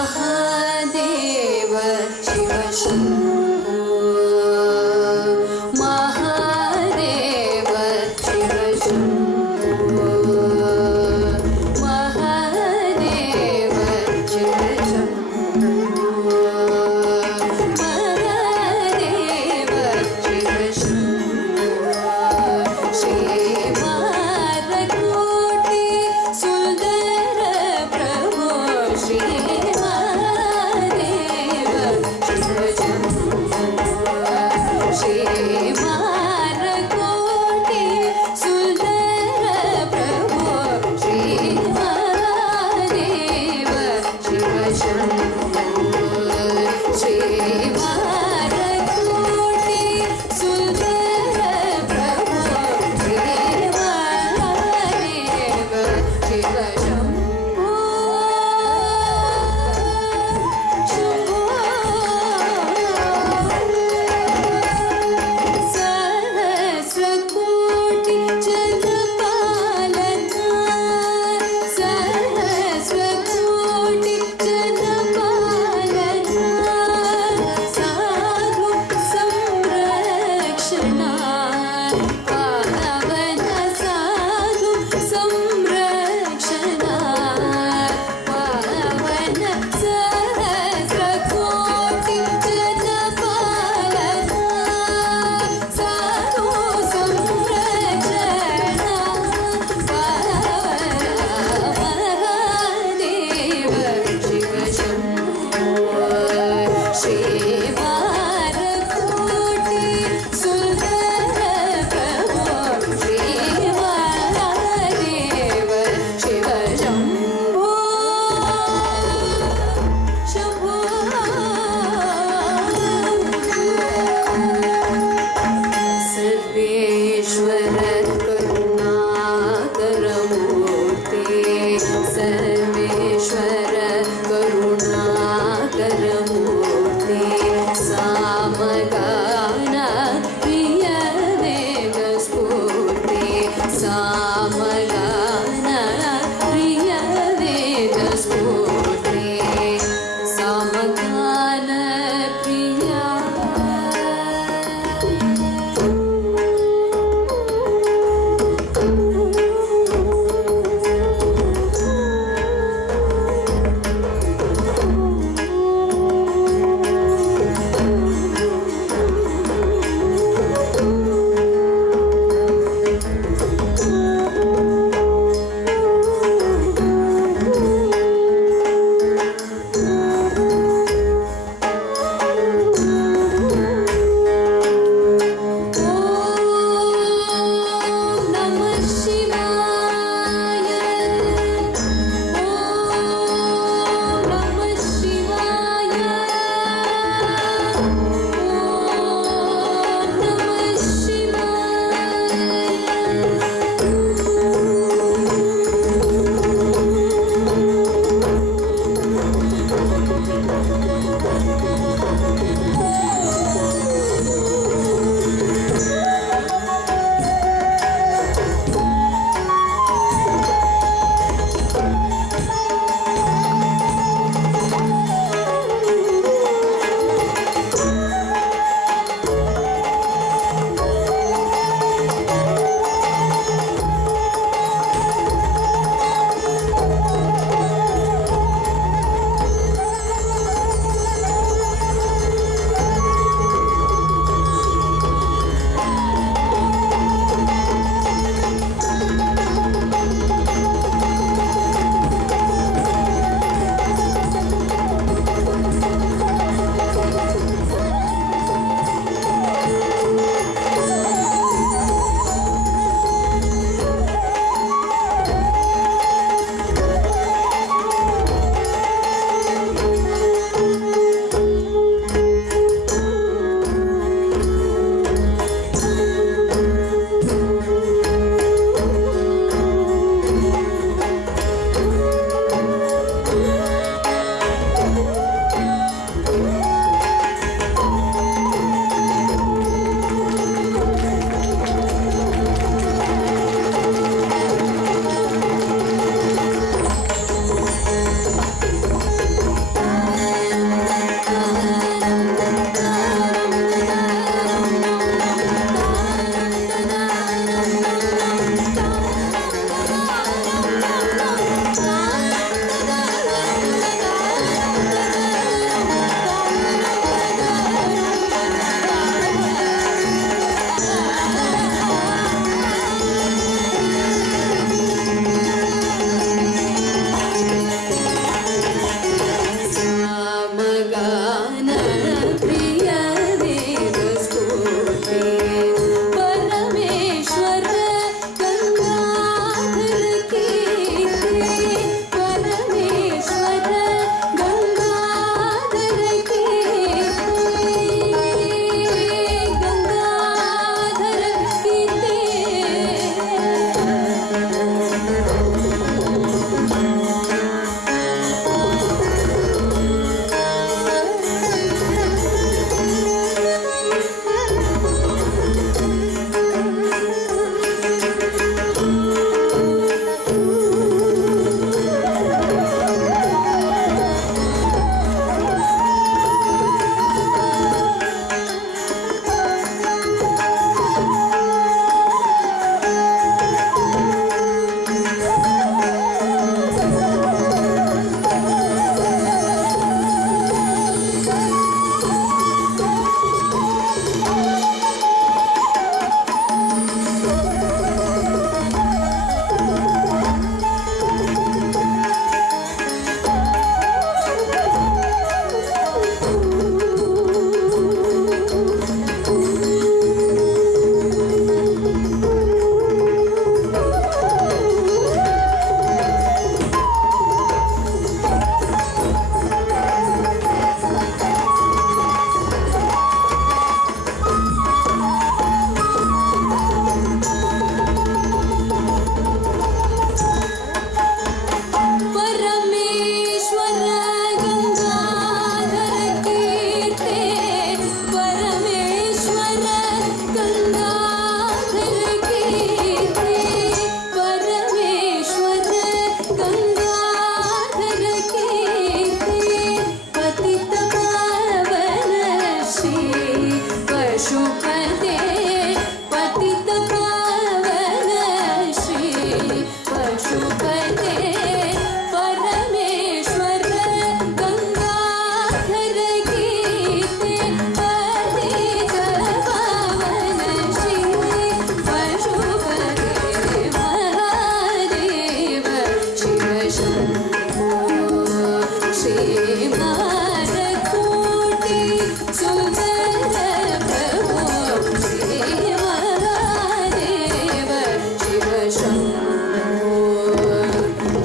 महादेव शिव शम्भो महादेव शिव शम्भो महादेव शिव शम्भो महादेव शिव शम्भो श्री मारकोटि सुंदर प्रभु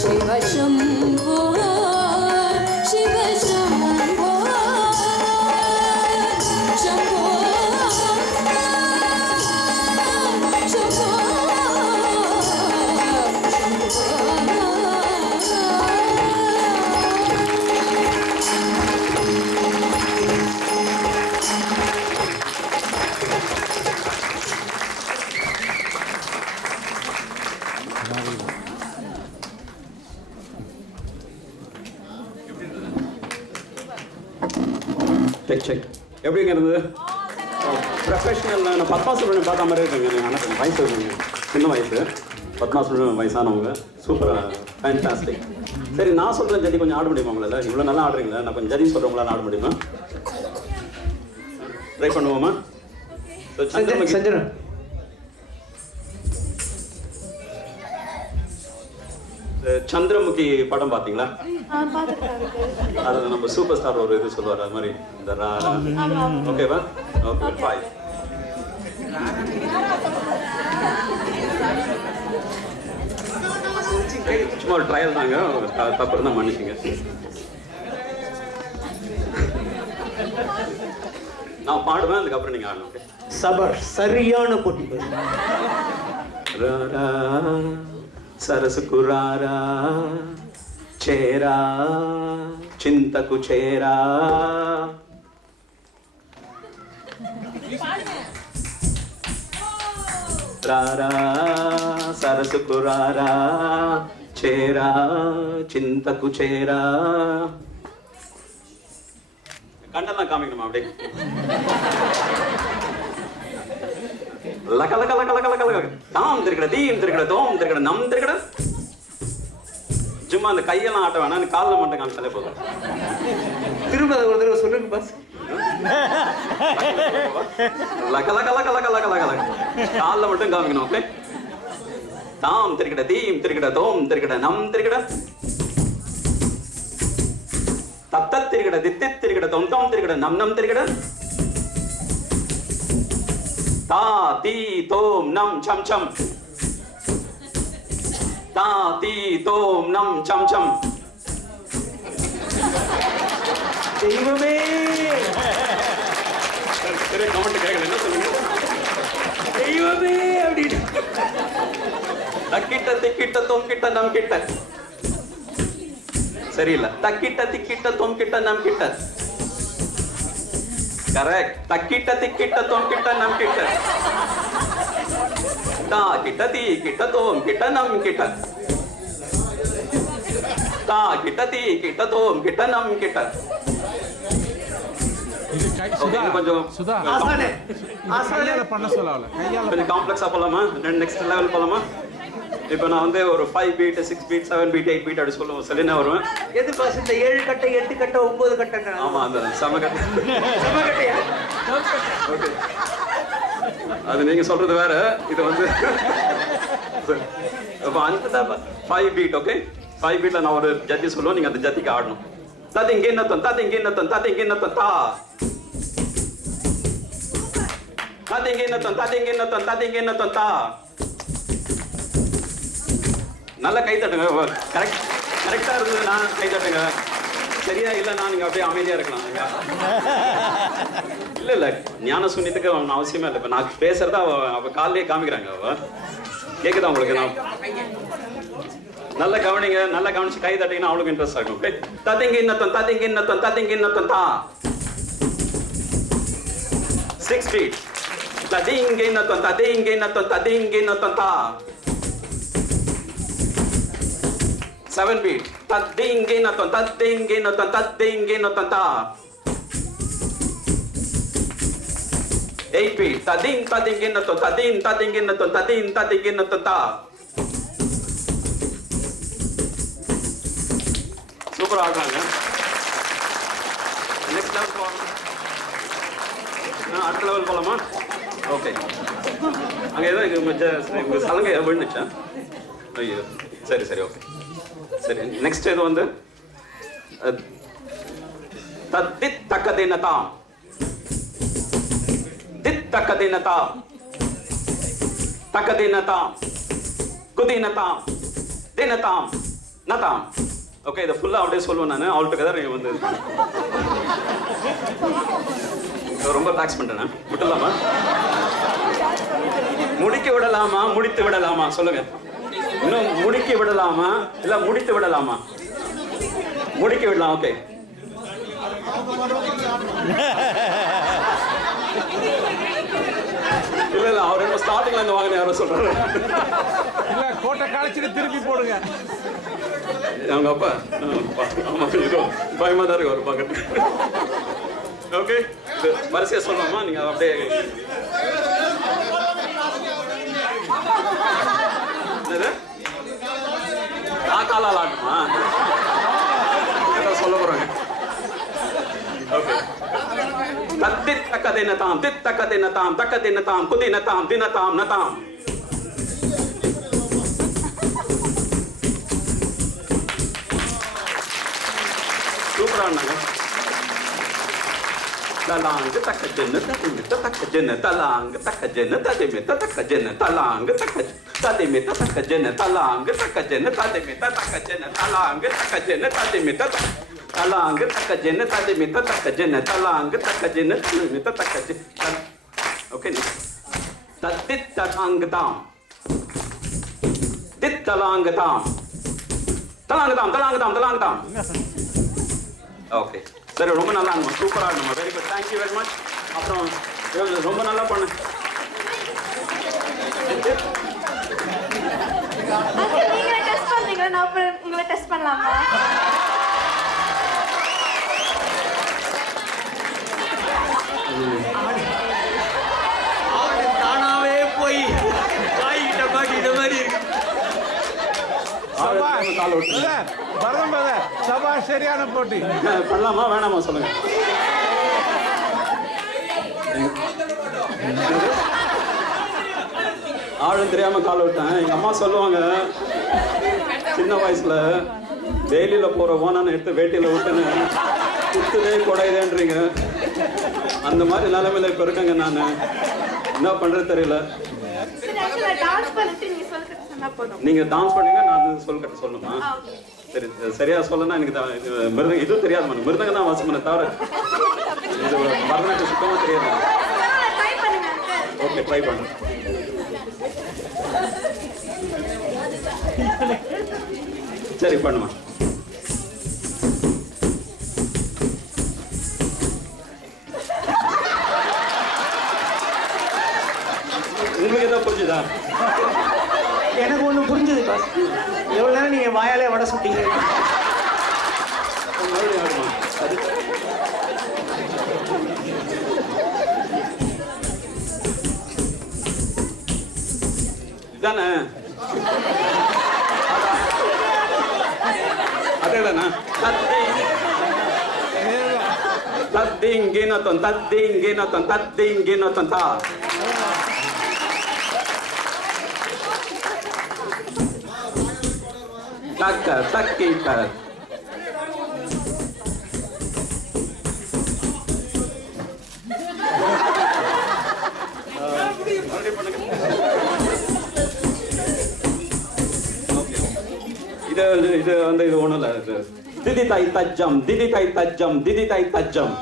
शिव शम्भो शिव शम्भो शम्भो செக் எப்படிங்க இருந்தது? ப்ரொஃபஷனல் நான் பத்மா சுப்ரமணியம் பார்த்த மாதிரி இருக்குங்க. எனக்கு வயசு இருக்குங்க, சின்ன வயசு. பத்மா சுப்ரமணியம் வயசானவங்க, சூப்பராக ஃபேன்டாஸ்டிக். சரி, நான் சொல்கிறேன் ஜதி கொஞ்சம் ஆட முடியுமா உங்களால்? இவ்வளோ நல்லா ஆடுறீங்களா? நான் கொஞ்சம் ஜதி சொல்கிறவங்களால ஆட முடியுமா? ட்ரை பண்ணுவோமா? செஞ்சிடறேன். சந்திரமுகி படம் பார்த்தீங்களா? அதில் நம்ம சூப்பர் ஸ்டார் ஒரு இது சொல்லுவார், அது மாதிரி இந்த ஓகேவா? ஓகே, பாய். சும்மா ஒரு ட்ரையல் தாங்க, தப்பு இருந்தால் மன்னிச்சுங்க. நான் பாடுவேன், அதுக்கப்புறம் நீங்கள் ஆடணும். ஓகே? சபர் சரியான போட்டி. సరసుకు రారా చేరా చింతకు చేరా రారా సరసుకు రారా చేరా చింతకు చేరా. கண்டெல்லாம் காமிக்கணுமா? அப்படியே லக லக லக லக லக லக தாம் திருக்கட தீம் திருக்கட தோம் திருக்கட நம் திருக்கட. சும்மா அந்த கையெல்லாம் ஆட்ட வேணாம், காலில் மட்டும் காமிச்சாலே போதும். திரும்ப ஒரு தடவை சொல்லுங்க பாஸ். லக லக லக லக லக லக லக காலில் மட்டும் காமிக்கணும். ஓகே? தாம் திருக்கட தீம் திருக்கட தோம் திருக்கட நம் திருக்கட தத்த திருக்கட தித்தி திருக்கட தொம் தொம் திருக்கட நம் நம் திருக்கட தா தி தோம் நம் சம் சம் தா தி தோம் நம் சம் சம். தெய்வமே, சரி, கமெண்ட் கேட்கல, என்ன சொல்லுங்க? தெய்வமே அப்படின்னு. தக்கிட்ட திக்கிட்ட தொம் கிட்ட நம் கிட்ட. சரியில்லை. தக்கிட்ட திக்கிட்ட தொம் கிட்ட நம் கிட்ட. கரெக்ட். தக்கிட்ட திக்கிட்ட தொம் கிட்ட நம் கிட்ட. தா கிட்ட தீ கிட்ட தோம் கிட்ட நம் கிட்ட. தா கிட்ட தீ கிட்ட தோம் கிட்ட நம் கிட்ட. கொஞ்சம் ஆசானே ஆசானே பண்ண சொல்லல, கையால கொஞ்சம் காம்ப்ளெக்ஸா போலாமா? நெக்ஸ்ட் லெவல் போலாமா? இப்போ நான் வந்து ஒரு 5 பீட் 6 பீட் 7 பீட் 8 பீட் அப்படி சொல்லுவோம். சொல்லினா வருவேன். எது பாஸ்? இந்த 7 கட்டை 8 கட்டை 9 கட்டை. ஆமா, அந்த சமகட்டை. சமகட்டையா? ஓகே, அது நீங்க சொல்றது வேற, இது வந்து அப்ப அந்த 5 பீட். ஓகே, 5 பீட்ல நான் ஒரு ஜத்தி சொல்லுவேன், நீங்க அந்த ஜத்திக்கு ஆடணும். தது இங்கே என்னத்தம் தது இங்கே என்னத்தம் தது இங்கே என்னத்தம் தா தது இங்கே என்னத்தம் தது இங்கே என்னத்தம் தது இங்கே என்னத்தம் தா. நல்ல கை தட்டுங்க. கரெக்டா இருந்ததுன்னா கை தட்டுங்க. சரியா இல்லைன்னா நீங்க அப்படியே அமைதியா இருக்கலாம். இல்ல இல்ல, ஞான சூன்யத்துக்கு அவசியமே இல்லை. இப்ப நான் பேசுறதா அவ காலையே காமிக்கிறாங்க. அவ கேக்குதா உங்களுக்கு? நான் நல்லா கவனிங்க, நல்லா கவனிச்சு கை தட்டிங்கன்னா அவளுக்கு இன்ட்ரெஸ்ட் ஆகும். ஓகே, ததிங்க இன்னத்தம் ததிங்க இன்னத்தம் ததிங்க இன்னத்தம் தா 6 ஃபீட். ததிங்க இன்னத்தம் ததிங்க இன்னத்தம் ததிங்க இன்னத்தம் தா 7 feet. Tadingi na ton, tadingi na ton, tadingi na ton ta. 8 feet. Tading, tadingi na ton, tading, tadingi na ton, tading, tadingi na ton ta. Super ஆடுறாங்க. Next level போலாம். அடுத்த level போலாமா? Okay. அங்க ஏதோ உங்க சலங்கை விழுந்துச்சா? ஐயோ, சரி சரி, ஓகே. சரி, நெக்ஸ்ட் இது வந்து தத்தித் தக்கதினதாம் தித் தக்கதினதாம் தக்கதினதாம் குதினதாம் தினதாம் நதாம். ஓகே, இதை ஃபுல்லாக அப்படியே சொல்லுவேன் நான். ஆல் டுகெதர் நீங்கள் வந்து ரொம்ப டாக்ஸ் பண்ணுறேன். விட்டுலாமா? முடிக்க விடலாமா, முடித்து விடலாமா? சொல்லுங்க. இன்னும் முடிக்க விடலாமா இல்லை முடித்து விடலாமா? முடிக்க விடலாம். ஓகே, இல்ல இல்ல, அவர் என்ன ஸ்டார்டிங்ல இருந்து வாங்கின யாரோ சொல்றாரு. இல்ல கோட்டை காலேஜுக்கு திருப்பி போடுங்க. அவங்க அப்பா ஆமா, கொஞ்சம் பயமா தான் இருக்கு அவர் பார்க்கறது. ஓகே, வரிசையா சொல்லலாமா? நீங்க அப்படியே என்னது காலால் ஆடணுமா? சொல்ல போறாங்க. ஓகே, தத்தித் தக்கதினதாம் தித் தக்கதினதாம் தக்கதினதாம் குதினதாம் தினதாம் நதாம். சூப்பரா இருந்தாங்க. தலாங்கு தக்க ஜென்னு ததிமித்த தக்க ஜென்னு தலாங்கு தக்க ஜென்னு ததிமித்த தக்க ஜென்னு தலாங்கு தக்க ததிமித்த தக்க ஜென்னு தலாங்கு தக்க ஜென்னு ததிமித்த தக்க ஜென்னு தலாங்கு தக்க ஜென்னு ததிமித்த தலாங்கு தக்க ஜென்னு ததிமித்த தக்க ஜென்னு தலாங்கு தக்க ஜென்னு ததிமித்த தக்க ஜென்னு. ஓகே, தத்தித் தலாங்கு தாம் தித் தலாங்கு தாம் தலாங்கு தாம் தலாங்கு தாம் தலாங்கு தாம். ஓகே, சரி, ரொம்ப நல்லா இருக்கும். சூப்பராக இருக்கும். Very good, thank you very much. அப்புறம் ரொம்ப நல்லா பண்ணு. அங்கிள் நீங்க டெஸ்ட் பண்றீங்களா? நான் அப்புறம் உங்களை டெஸ்ட் பண்ணலாமா? தானாவே போய் வாய்கிட்ட மாட்டிட்ட மாதிரி இருக்கு. கால் விட்டு இல்ல பரதம் சபா சரியான போட்டி. பண்ணலாமா வேணாமா சொல்லுங்க. ஆளும் தெரியாம கால் விட்டேன். எங்க அம்மா சொல்லுவாங்க, சின்ன வயசுல வேலியில போற ஓனான எடுத்து வேட்டியில விட்டுன்னு குத்துதே குடையுதேன்றீங்க. அந்த மாதிரி நிலைமையில இப்ப இருக்கேங்க. நான் என்ன பண்றது தெரியல. சரி, அங்கிள் நான் டான்ஸ் பண்ணிட்டு நீங்க சொல்லிட்டு சொன்னா போதும். நீங்க டான்ஸ் பண்ணீங்க, நான் சொல்லிட்டு சொல்லணுமா? சரி, சரியா சொல்லனா எனக்கு மிருதங்க இது தெரியாது. மிருதங்க தான் வாசம் பண்ண தவிர இது பரதநாட்டியம் சுத்தமா தெரியாது. ட்ரை பண்ணுங்க அங்கிள். ஓகே, ட்ரை பண்ணுங்க. சரி, பண்ணுமா. உங்களுக்கு ஏதாவது புரிஞ்சுதா? எனக்கு ஒண்ணு புரிஞ்சது பாஸ். எவ்வளவு நேரம் நீங்க வாயாலே வடை சுட்டீங்க. மறுபடியும் ஆடுமா? சரி, இதானே? அதேதானா? தத்திங்கினத்தன் தத்திங்கினத்தன் தத்திங்கினத்தன் தா. தக்க தக்கிட்ட இது வந்து இது ஒண்ணும் இல்ல. இது திதி தாய் தஜ்ஜம் திதி தாய் தஜ்ஜம் திதி தாய் தஜ்ஜம்.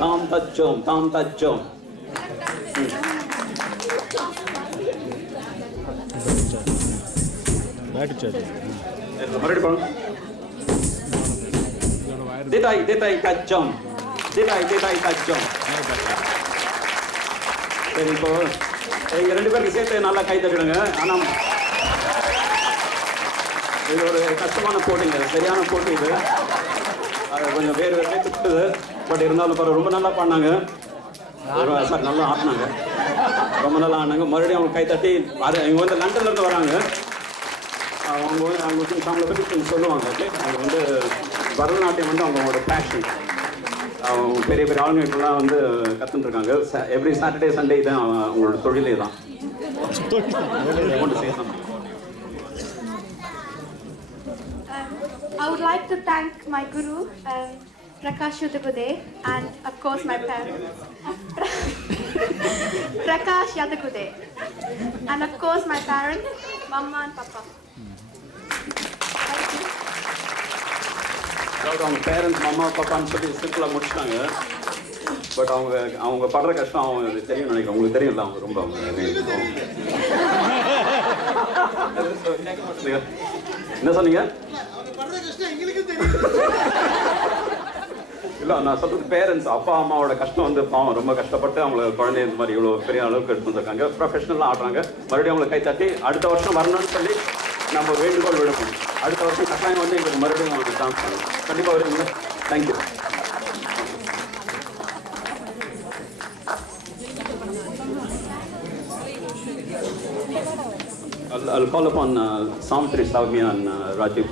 தாம் தஜ்ஜம் தாம் தஜ்ஜம். மறுபடியும் திதாய் திதாய் தஜ்ஜம் திதாய் திதாய் தஜ்ஜம். சரி, இப்போ எங்க ரெண்டு பேருக்கு சேர்த்து நல்லா கை தட்டிடுங்க. ஆனா இது ஒரு கஷ்டமான போட்டிங்க, சரியான போட்டி இது. அது கொஞ்சம் வேறு வேறு திட்டுது. பட் இருந்தாலும் பரவாயில்ல, ரொம்ப நல்லா பாடினாங்க. சார் நல்லா ஆடினாங்க, ரொம்ப நல்லா ஆடினாங்க. மறுபடியும் அவங்க கை தட்டி இவங்க வந்து லண்டன்ல இருந்து வராங்க. அவங்க அவங்களை பற்றி கொஞ்சம் சொல்லுவாங்க. ஓகே, அவங்க வந்து பரதநாட்டியம் வந்து அவங்களோட பேஷன். அவங்க பெரிய பெரிய ஆளுங்கெல்லாம் வந்து கற்றுட்டு இருக்காங்க. எவ்ரி சாட்டர்டே சண்டே தான் அவங்களோட தொழிலே தான். I would like to thank my guru. Prakash Yadakude, and of course my parents. Prakash Yadakude, and of course my parents, Mama and Papa. Thank you. அதாவது அவங்க பேரண்ட்ஸ் மாமா பாப்பான்னு சொல்லி சிம்பிளாக முடிச்சிட்டாங்க. பட் அவங்க படுற கஷ்டம் அவங்க தெரியும் நினைக்கிறேன். உங்களுக்கு தெரியும்ல அவங்க ரொம்ப என்ன சொன்னீங்க? இல்லை நான் சொல்றது பேரண்ட்ஸ் அப்பா அம்மாவோட கஷ்டம் வந்து பாவம் ரொம்ப கஷ்டப்பட்டு அவங்கள குழந்தைய இந்த மாதிரி இவ்வளோ பெரிய அளவுக்கு எடுத்து வந்திருக்காங்க. ப்ரொஃபஷனலாக ஆடுறாங்க. மறுபடியும் அவங்களை கை தட்டி அடுத்த வருஷம் வரணும்னு சொல்லி நம்ம வேண்டுகோள் விடுப்போம். அடுத்த வருஷம் கட்டாயம் வந்து எங்களுக்கு மறுபடியும் அவங்களுக்கு சான்ஸ் பண்ணுவோம். கண்டிப்பாக வருவீங்க. Thank you. I'll call upon Samantri, Savmya and Rajiv.